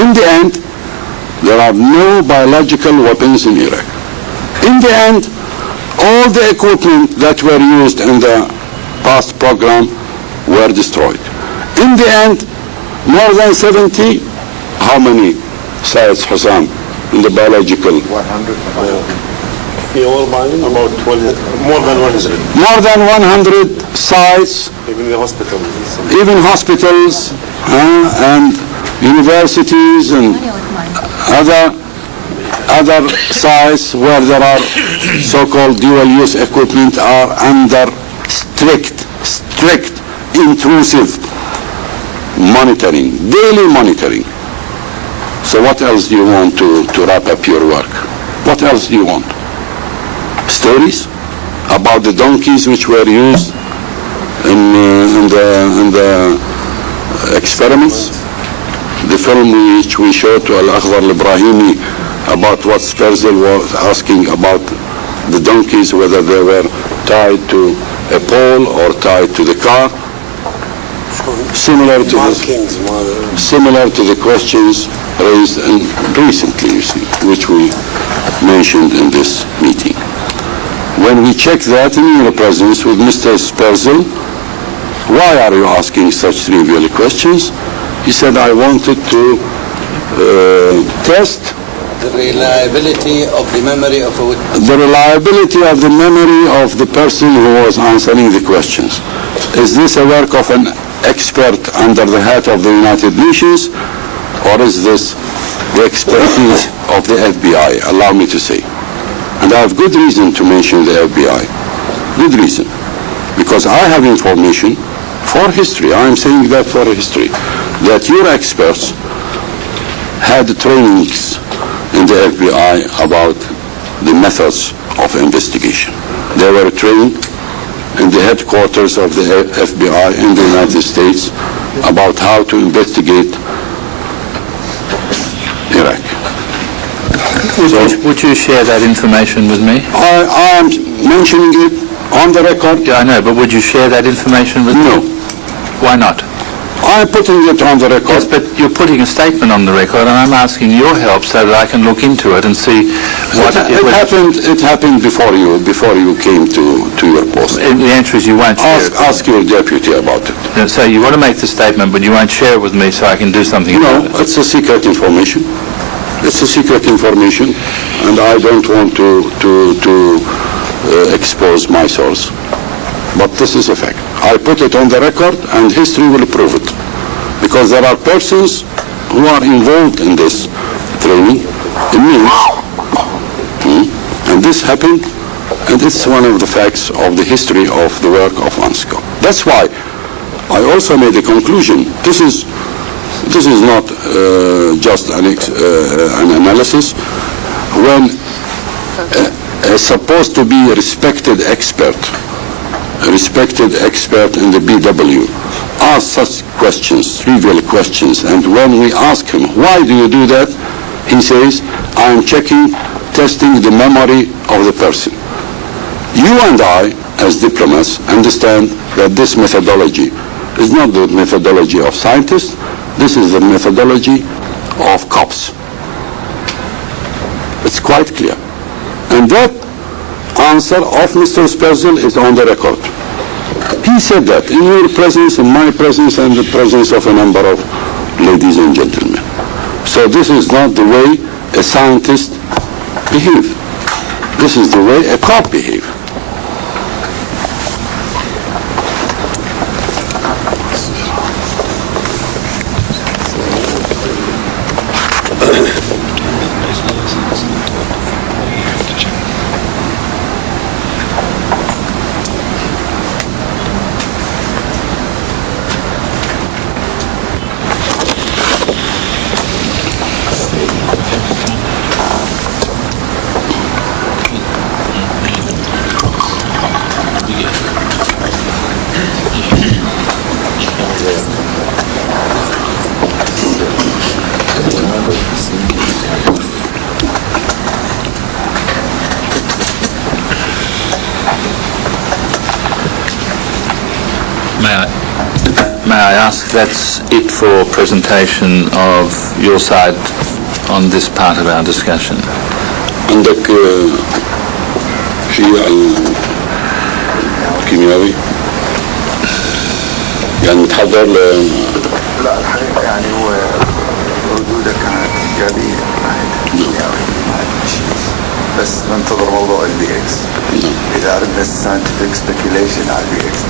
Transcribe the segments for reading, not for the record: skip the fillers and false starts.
In the end, there are no biological weapons in Iraq. In the end, all the equipment that were used in the past program were destroyed. In the end, more than 70, how many sites, Hussam, in the biological? 100. About 12, more than 100. More than 100 sites. Even the hospitals. Even hospitals and universities and other sites where there are so-called dual-use equipment are under strict, intrusive monitoring, daily monitoring. So what else do you want to wrap up your work? What else do you want? Stories about the donkeys which were used in the experiments? The film which we showed to Al-Akhdar al-Ibrahimi about what Sperzel was asking about the donkeys, whether they were tied to a pole or tied to the car. Similar to the questions raised recently, you see, which we mentioned in this meeting. When we checked that in your presence with Mr. Sperzel, why are you asking such trivial questions? He said, I wanted to test the reliability of the memory of a witness. The reliability of the memory of the person who was answering the questions. Is this a work of an expert under the hat of the United Nations, or is this the expertise of the FBI? Allow me to say. And I have good reason to mention the FBI. Good reason. Because I have information for history. I am saying that for history. That your experts had trainings in the FBI about the methods of investigation. They were trained in the headquarters of the FBI in the United States about how to investigate Iraq. Would you share that information with me? I am mentioning it on the record. Yeah, I know, but would you share that information with me? No. Why not? I'm putting it on the record. Yes, but you're putting a statement on the record, and I'm asking your help so that I can look into it and see what It happened before you came to your post. The answer is you won't share it. Ask your deputy about it. So you want to make the statement, but you won't share it with me so I can do something about it? No, it's a secret information. It's a secret information, and I don't want to expose my source. But this is a fact. I put it on the record, and history will prove it. Because there are persons who are involved in this training, in means, and this happened, and it's one of the facts of the history of the work of UNSCO. That's why I also made a conclusion. This is not just an analysis. When a supposed to be a respected expert in the BW asks such questions, trivial questions, and when we ask him, why do you do that? He says, I am testing the memory of the person. You and I, as diplomats, understand that this methodology is not the methodology of scientists. This is the methodology of cops. It's quite clear. And that answer of Mr. Sperzel is on the record. He said that in your presence, in my presence, and the presence of a number of ladies and gentlemen. So this is not the way a scientist behaves. This is the way a cop behaves. may I ask, that's it for presentation of your side on this part of our discussion. عندك شيء على الكيميائي؟ يعني متحضر لا الحقيقة يعني هو ردودك كانت إيجابية بس ننتظر موضوع البي اكس. إذا أردنا scientific speculation على البي اكس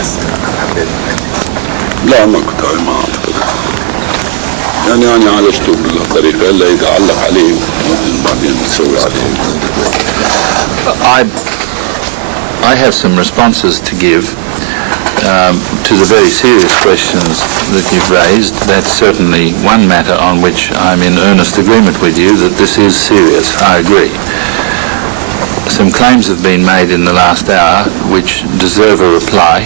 بس أنا حبيت لا ما كنت ما أعتقد يعني أنا عالجته بالطريقة إلا إذا علق عليه بعدين نسوي عليه. I have some responses to give to the very serious questions that you've raised. That's certainly one matter on which I'm in earnest agreement with you, that this is serious. I agree. Some claims have been made in the last hour which deserve a reply,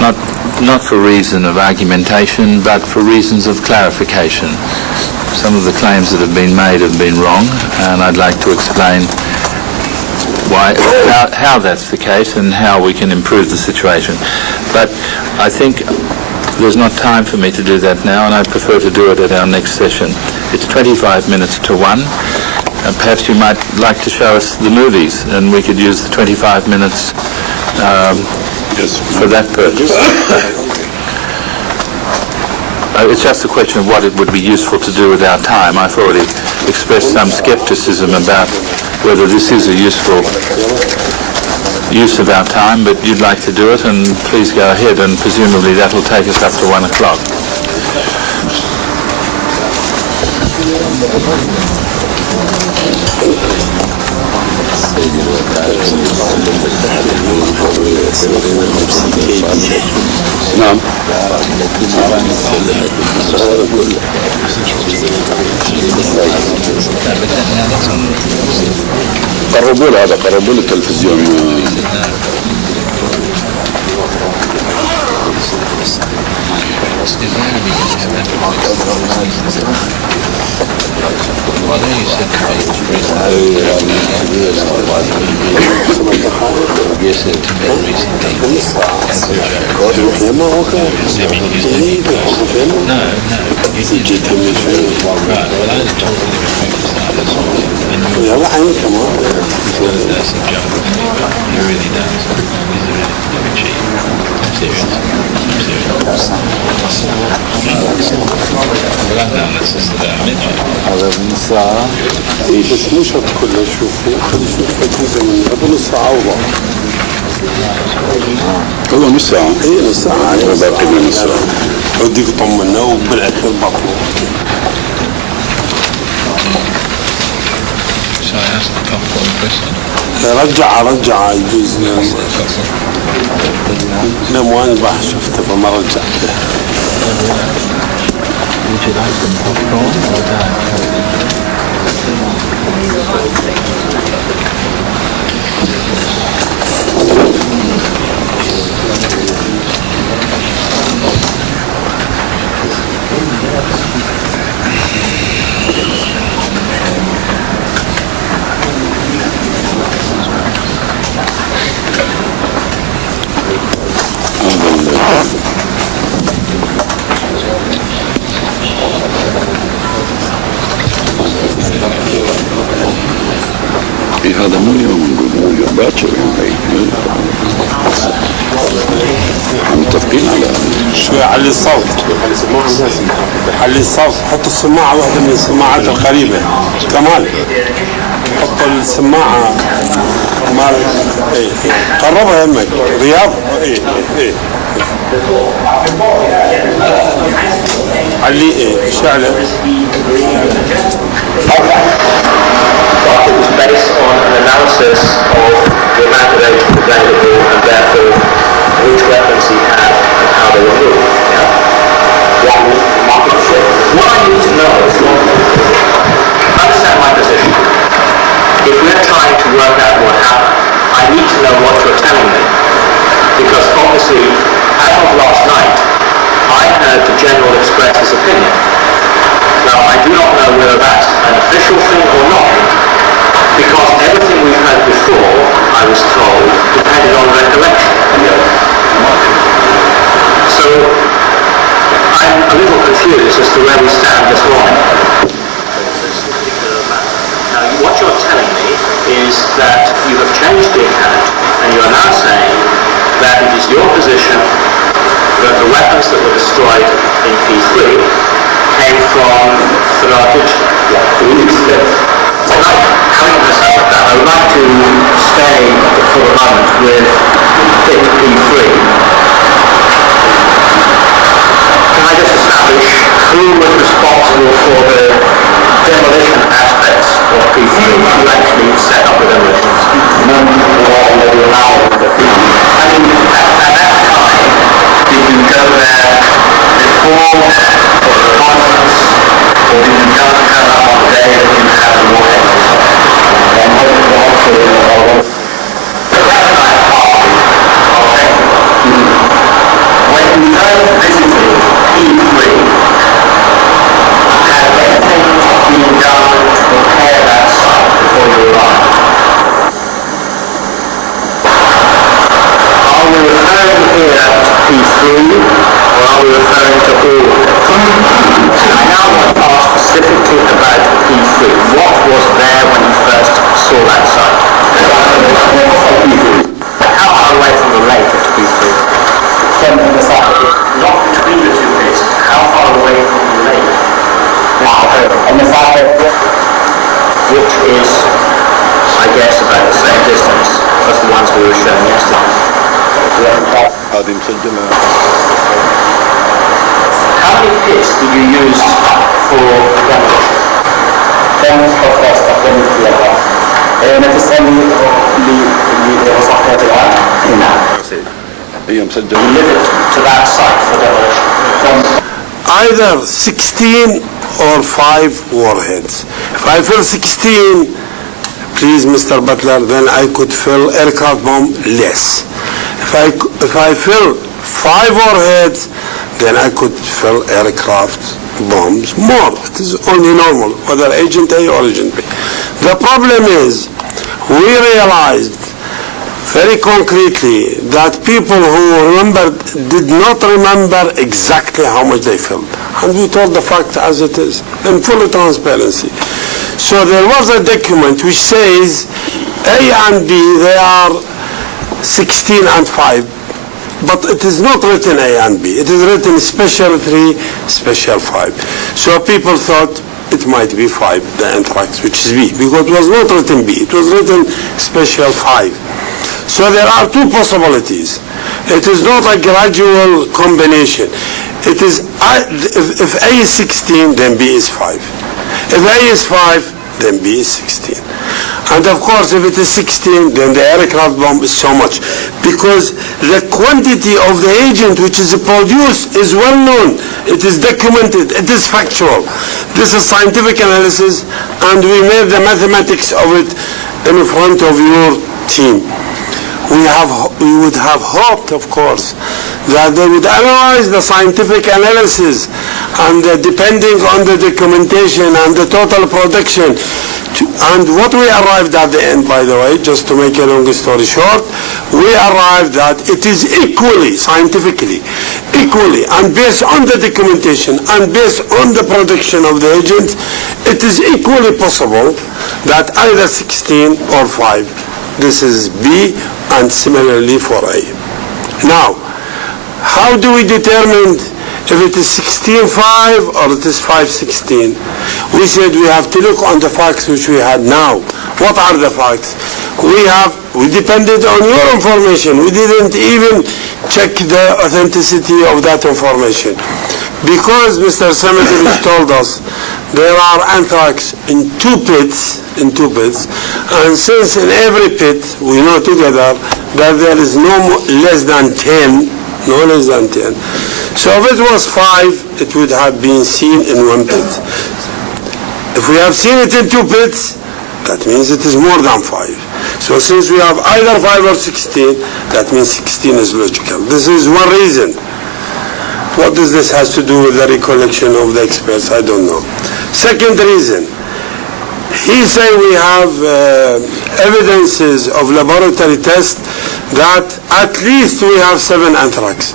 not for reason of argumentation, but for reasons of clarification. Some of the claims that have been made have been wrong, and I'd like to explain how that's the case and how we can improve the situation. But I think there's not time for me to do that now, and I prefer to do it at our next session. It's 25 minutes to 1. Perhaps you might like to show us the movies, and we could use the 25 minutes for that purpose. It's just a question of what it would be useful to do with our time. I've already expressed some skepticism about whether this is a useful use of our time, but you'd like to do it, and please go ahead, and presumably that will take us up to 1 o'clock. نعم. قربوا له هذا، قربوا له التلفزيون. هذا من ساعة اي بس مو شرط كله شوفوا خلي شوف جزء من قبل الساعة أوضح هو نص ساعة اي نص ساعة أيوة باقي من نص ساعة وديك طمنا وبالعكس البطل رجع يجوز لا مو أنا بح شفته فما رجع Would you like some popcorn or هذا مو اليوم نقول اليوم باكر متفقين على شوي علي الصوت علي الصوت حط السماعة واحدة من السماعات القريبة كمان حط السماعة مال ايه قربها يمك رياض ايه علي ايه شعله It was based on an analysis of the amount of aid available and therefore which weapons he had and how they were moved. What I need to know is, understand my position. If we're trying to work out what happened, I need to know what you're telling me. Because obviously, as of last night, I heard the general express his opinion. Now, I do not know whether that's an official thing or not, because everything we've heard before, I was told, depended on recollection. So where we stand this morning. Now, what you're telling me is that you have changed the account, and you are now saying that it is your position that the weapons that were destroyed in P3 came from Reject. Having decided that, I would like to stay for the moment with bit P3. Can I just establish who was responsible for the demolition aspects of P3? Who actually set up the demolitions? None of the allowed. I mean, at that time, did you go there before for the conference, or did you come up on the day that you had the warhead? When you first visited P3, had anything been done to prepare that site before you arrived? Are we referring here to P3, or are we referring to all of it? I now want to ask specifically about P3. What was there when you first saw that site? How far away from the lake at P3? From the site, not between the two pits. How far away from the lake? On the side, which is, I guess, about the same distance as the ones we were showing yesterday. How many pits did you use for demolition? Delivered to that site for demolition? Either 16 or 5 warheads. If I fill 16, please, Mr. Butler, then I could fill aircraft bomb less. If I fill 5 warheads, then I could fill aircraft bombs more. It is only normal, whether agent A or agent B. The problem is, we realized very concretely that people who did not remember exactly how much they filled. And we told the fact as it is, in full transparency. So there was a document which says A and B, they are 16 and 5. But it is not written A and B. It is written special 3, special 5. So people thought it might be 5, the anthrax, which is B, because it was not written B. It was written special 5. So there are 2 possibilities. It is not a gradual combination. It is, if A is 16, then B is 5. If A is 5, then B is 16. And of course, if it is 16, then the aircraft bomb is so much. Because the quantity of the agent which is produced is well known. It is documented. It is factual. This is scientific analysis, and we made the mathematics of it in front of your team. We would have hoped, of course, that they would analyze the scientific analysis and depending on the documentation and the total production. And what we arrived at the end, by the way, just to make a long story short, we arrived that it is equally, scientifically, equally, and based on the documentation and based on the production of the agents, it is equally possible that either 16 or 5. This is B, and similarly for A. Now, how do we determine if it is 16.5 or it is 5.16? We said we have to look on the facts which we had now. What are the facts? We depended on your information. We didn't even check the authenticity of that information. Because Mr. Cemetery told us there are anthrax in 2 pits, and since in every pit we know together that there is no less than 10, so if it was 5, it would have been seen in 1 pit. If we have seen it in 2 pits, that means it is more than 5. So since we have either 5 or 16, that means 16 is logical. This is one reason. What does this has to do with the recollection of the experts? I don't know. Second reason, he say we have evidences of laboratory tests that at least we have 7 anthrax.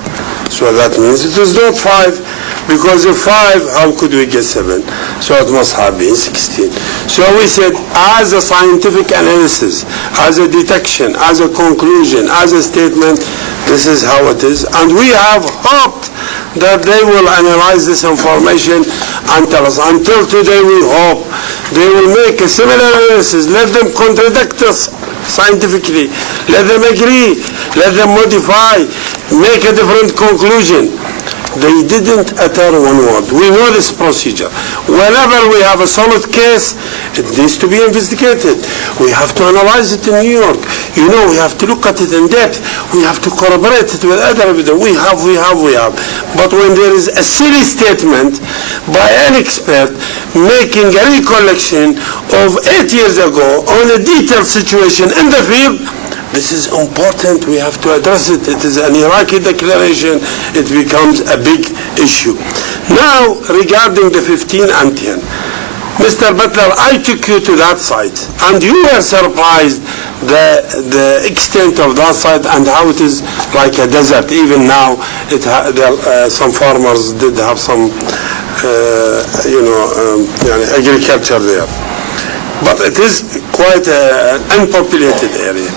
So that means it is not 5. Because of 5, how could we get 7? So it must have been 16. So we said, as a scientific analysis, as a detection, as a conclusion, as a statement, this is how it is. And we have hoped that they will analyze this information and tell us. Until today, we hope they will make a similar analysis. Let them contradict us scientifically. Let them agree. Let them modify. Make a different conclusion. They didn't utter one word. We know this procedure. Whenever we have a solid case, it needs to be investigated. We have to analyze it in New York. You know, we have to look at it in depth. We have to corroborate it with other evidence. We have. But when there is a silly statement by an expert making a recollection of 8 years ago on a detailed situation in the field, this is important. We have to address it. It is an Iraqi declaration. It becomes a big issue. Now, regarding the 15 and 10, Mr. Butler, I took you to that site, and you were surprised the extent of that site and how it is like a desert. Even now, some farmers did have some, agriculture there. But it is quite an unpopulated area.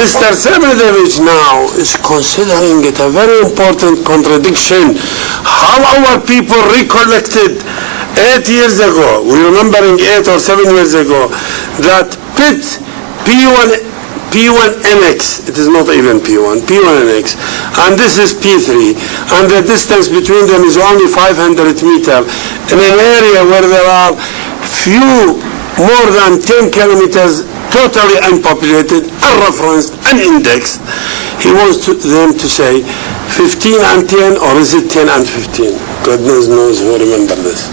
Mr. Semedevich now is considering it a very important contradiction. How our people recollected 8 years ago, we're remembering 8 or 7 years ago, that pit P1NX, it is not even P1, P1NX, and this is P3, and the distance between them is only 500 meters, in an area where there are more than 10 kilometers totally unpopulated, unreferenced, unindexed. He wants them to say 15 and 10, or is it 10 and 15? Goodness knows who remember this.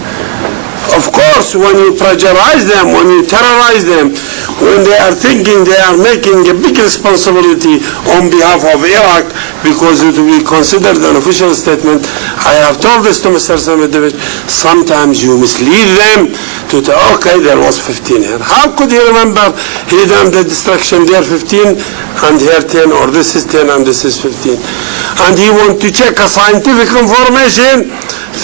Of course, when you pressurize them, when you terrorize them, when they are thinking they are making a big responsibility on behalf of Iraq, because it will be considered an official statement. I have told this to Mr. Semedevich, sometimes you mislead them to say, okay, there was 15 here. How could he remember he done the destruction there 15 and here 10, or this is 10 and this is 15? And he want to check a scientific information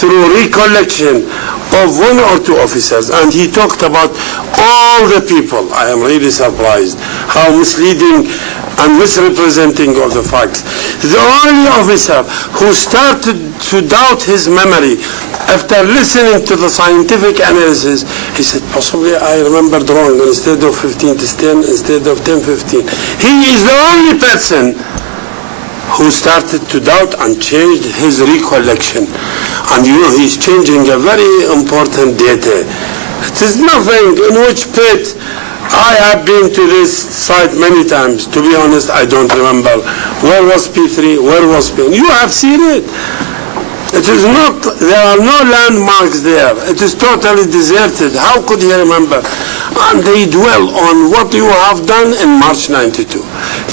through recollection of 1 or 2 officers, and he talked about all the people. I am really surprised how misleading and misrepresenting of the facts. The only officer who started to doubt his memory after listening to the scientific analysis, he said, possibly I remembered wrong. Instead of 15 it is 10, instead of 10, 15. He is the only person who started to doubt and changed his recollection. And you know, he's changing a very important data. It is nothing in which pit. I have been to this site many times. To be honest, I don't remember. Where was P3? Where was P? You have seen it. It is not, there are no landmarks there. It is totally deserted. How could he remember? And they dwell on what you have done in March 92.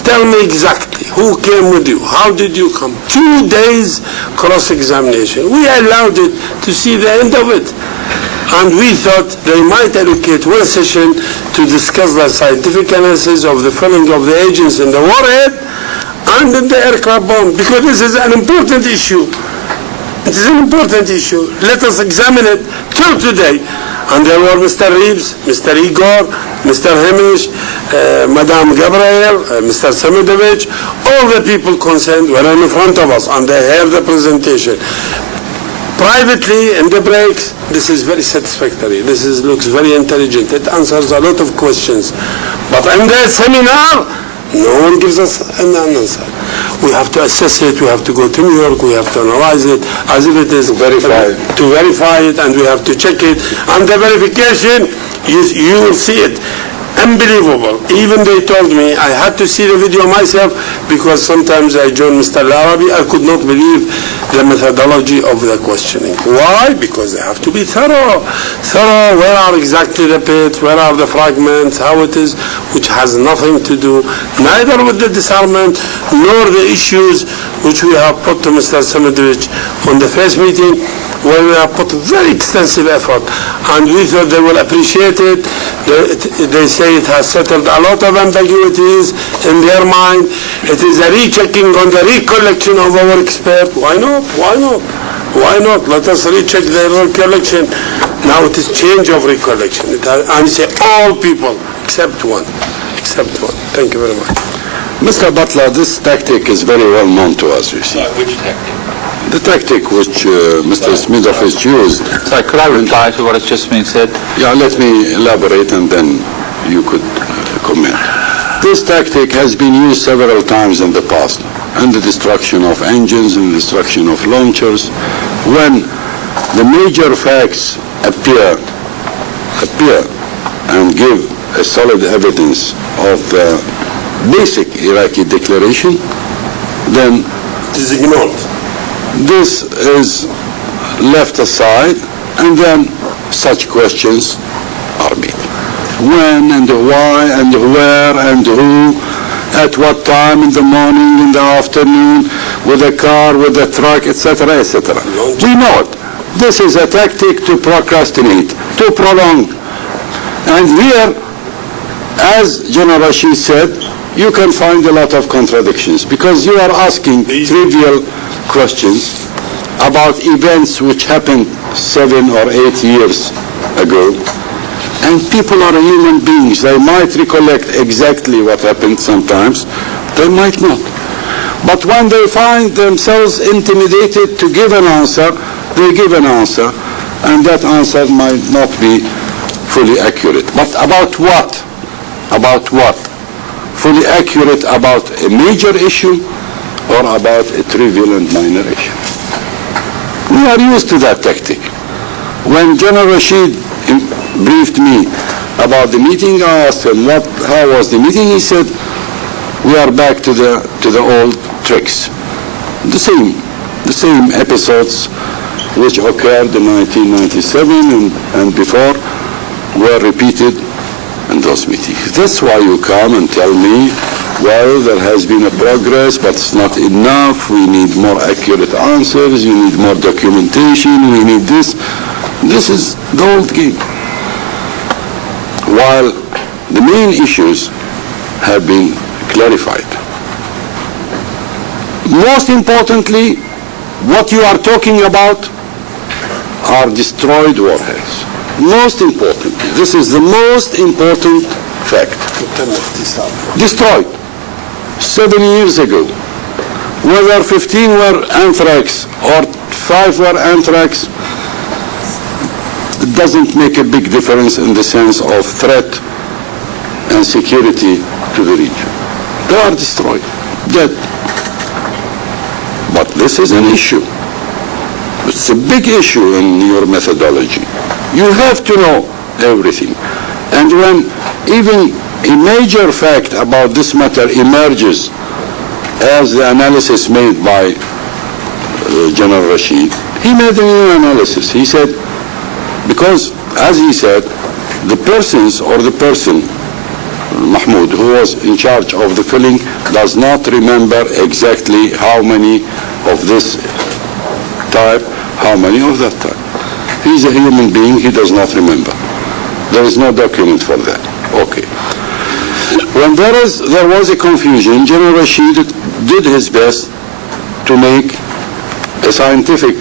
Tell me exactly, who came with you? How did you come? 2 days cross-examination. We allowed it to see the end of it. And we thought they might allocate 1 session to discuss the scientific analysis of the filling of the agents in the warhead and in the aircraft bomb, because this is an important issue. It is an important issue. Let us examine it till today. And there were Mr. Reeves, Mr. Igor, Mr. Hamish, Madame Gabriel, Mr. Semedevich, all the people concerned were in front of us, and they heard the presentation. Privately, in the breaks, this is very satisfactory. This looks very intelligent. It answers a lot of questions. But in the seminar, no one gives us an answer. We have to assess it. We have to go to New York. We have to analyze it as if it is to verify it, and we have to check it. And the verification, you will see it. Unbelievable. Even they told me I had to see the video myself, because sometimes I joined Mr. Al-Arabi. I could not believe the methodology of the questioning. Why? Because they have to be thorough. Where are exactly the pits? Where are the fragments? How it is, which has nothing to do neither with the disarmament nor the issues which we have put to Mr. Semedevich on the first meeting, where we have put very extensive effort, and we thought they will appreciate it. They say it has settled a lot of ambiguities in their mind. It is a rechecking on the recollection of our expert. Why not? Why not? Why not? Let us recheck their recollection. Now it is change of recollection. And say all people except one. Except one. Thank you very much. Mr. Butler, this tactic is very well known to us, you see. Which tactic? The tactic which Mr. Smith has used. So could I reply to what has just been said? Yeah, let me elaborate and then you could comment. This tactic has been used several times in the past, and the destruction of engines and the destruction of launchers. When the major facts appear and give a solid evidence of the basic Iraqi declaration, then It is ignored. this is left aside, and then such questions are made. When and why and where and who, at what time in the morning, in the afternoon, with a car, with a truck, etc., etc. We know it. This is a tactic to procrastinate, to prolong. And here, as General Rashid said, you can find a lot of contradictions because you are asking trivial questions about events which happened 7 or 8 years ago. And people are human beings. They might recollect exactly what happened sometimes. They might not. But when they find themselves intimidated to give an answer, they give an answer, and that answer might not be fully accurate. But about what? About what? Fully accurate about a major issue or about a trivial and minor issue? We are used to that tactic. When General Rashid briefed me about the meeting, I asked him, how was the meeting? He said, we are back to the old tricks. The same episodes which occurred in 1997 and before were repeated in those meetings. That's why you come and tell me, well, there has been a progress, but it's not enough. We need more accurate answers. You need more documentation. We need this. This is the old game. While the main issues have been clarified. Most importantly, what you are talking about are destroyed warheads. Most importantly, this is the most important fact. Destroyed 7 years ago. Whether 15 were anthrax or 5 were anthrax, it doesn't make a big difference in the sense of threat and security to the region. They are destroyed, dead. But this is an issue. It's a big issue in your methodology. You have to know everything. And when even a major fact about this matter emerges, as the analysis made by General Rashid, he made a new analysis. He said, because, as he said, the persons or the person, Mahmoud, who was in charge of the filling, does not remember exactly how many of this type, how many of that type. He's a human being, he does not remember. There is no document for that. Okay. When there was a confusion, General Rashid did his best to make a scientific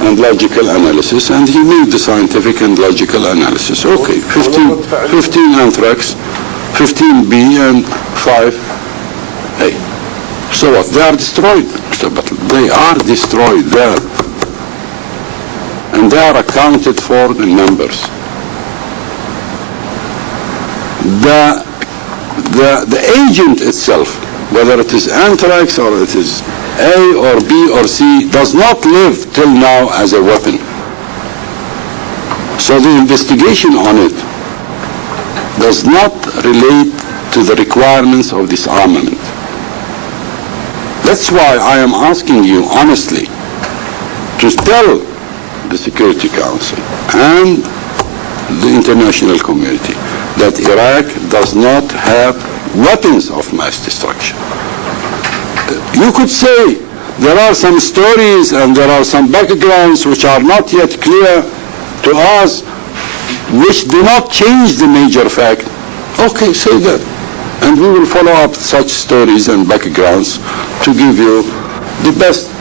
and logical analysis, and he made the scientific and logical analysis. Okay, 15 anthrax, 15B and 5A. So what? They are destroyed, Mr. Butler. They are destroyed there. And they are accounted for in numbers. The agent itself, whether it is anthrax or it is A or B or C, does not live till now as a weapon. So the investigation on it does not relate to the requirements of disarmament. That's why I am asking you honestly to tell the Security Council and the international community that Iraq does not have weapons of mass destruction. You could say there are some stories and there are some backgrounds which are not yet clear to us, which do not change the major fact. Okay, say that. And we will follow up such stories and backgrounds to give you the best